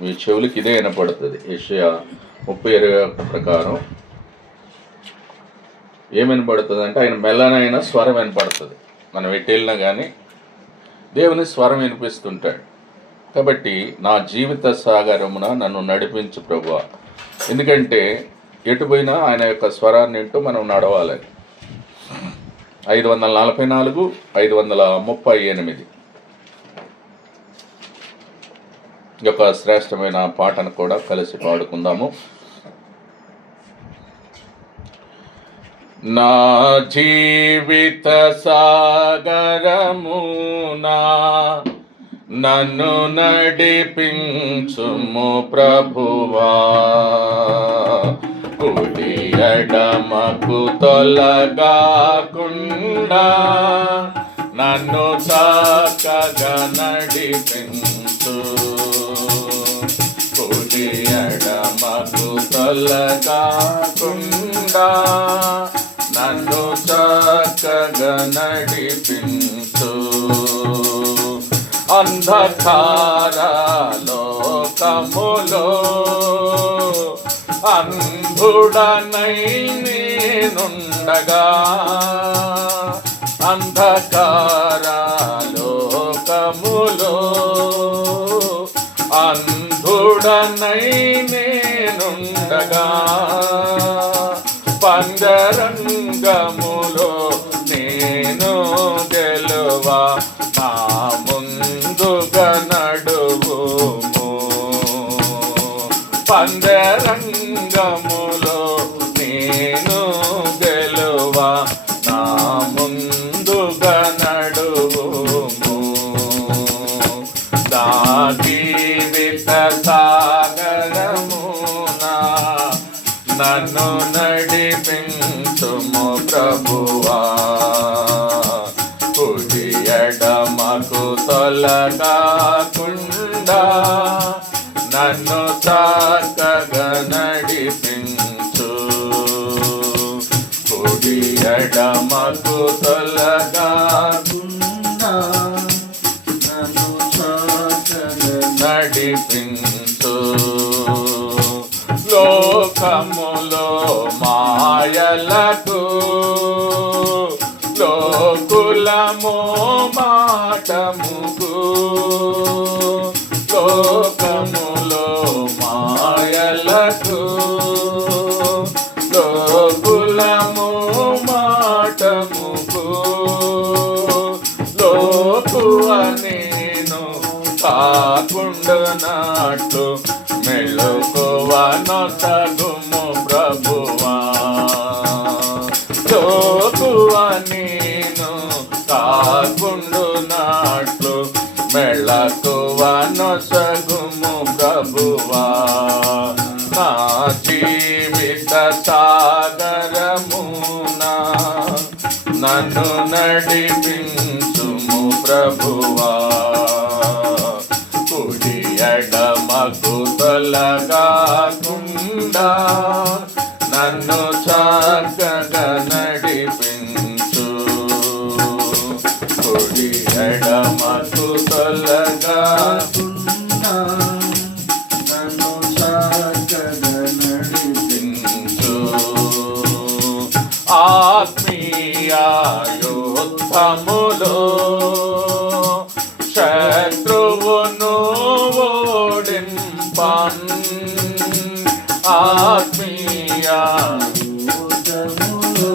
మీ చెవులకి ఇదే వినపడుతుంది. ఏషియా ముప్పై ఇరవై ఒకటి ప్రకారం. ఏం వినపడుతుంది అంటే ఆయన మెల్లనైన స్వరం వినపడుతుంది. మనం ఎటు వెళ్ళినా కానీ దేవుని స్వరం వినిపిస్తుంటాడు. కాబట్టి నా జీవిత సాగరమున నన్ను నడిపించు ప్రభు ఎందుకంటే ఎటు పోయినా ఆయన యొక్క స్వరాన్ని వింటూ మనం నడవాలి. ఐదు వందల నలభై నాలుగు ఐదు వందల ముప్పై ఎనిమిది. యొక్క శ్రేష్టమైన పాటను కూడా కలిసి పాడుకుందాము. నా జీవిత సాగరమునా నన్ను నడిపించుము ప్రభువా. కుడి ఎడమకు తొలగాకుండా నన్ను చక్కగా నడిపించు కుడి ఎడమకు తొలగాకుండా నన్ను చక్కగా నడిపించు అంధకార లోకములో అంధుడనై నేనుండగా. అంధకారాలోకములో అంధుడనై నేనుండగా పందరంగములో నేను గెలువా నా ముందుగా నడువుము. పందరంగములో నన్ను నడిపించుము ప్రభువా. కుడి ఎడమకు తొలగాకుండా నన్ను చక్కగా నడిపించు. కుడి ఎడమకు తొలగాకుండా నన్ను చక్కగా నడిపించు. లోకములో మాయలకు లోకులము మాటముకు లోకములో మాయలకు లోకులము మాటముకు లోకు నేను కాకుండా నాటు తగుము ప్రభువా. లోకువ నేను కాకుండునట్లు మెళకువను సగుము ప్రభువా. నా జీవిత సాగరమునా నన్ను నడిపించుము ప్రభువా. ఎడమకు తొలగాకుండా నన్ను చక్కగా నడిపించు కుడి ఎడమకు తొలగాకుండా నన్ను చక్కగా నడిపించు ఆత్మీయ యుద్ధములో ఆత్మీయ. యుద్ధములో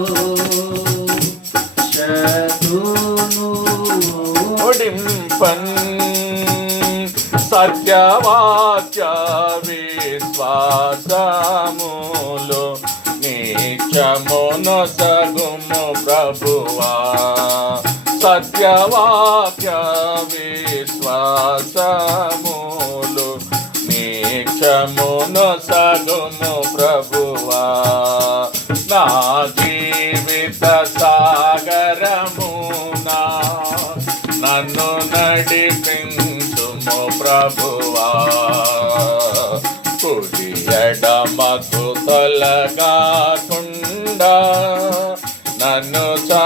శత్రువును సత్యవాక్య విశ్వాసములో నీచమును సగుము ప్రభువా. సత్యవాక్య విశ్వాసము నీచమును సగుము ప్రభువా. నా జీవిత సాగరమునా. నన్ను నడిపించుము ప్రభువా. కుడి ఎడమకు తొలగాకుండా నన్ను చా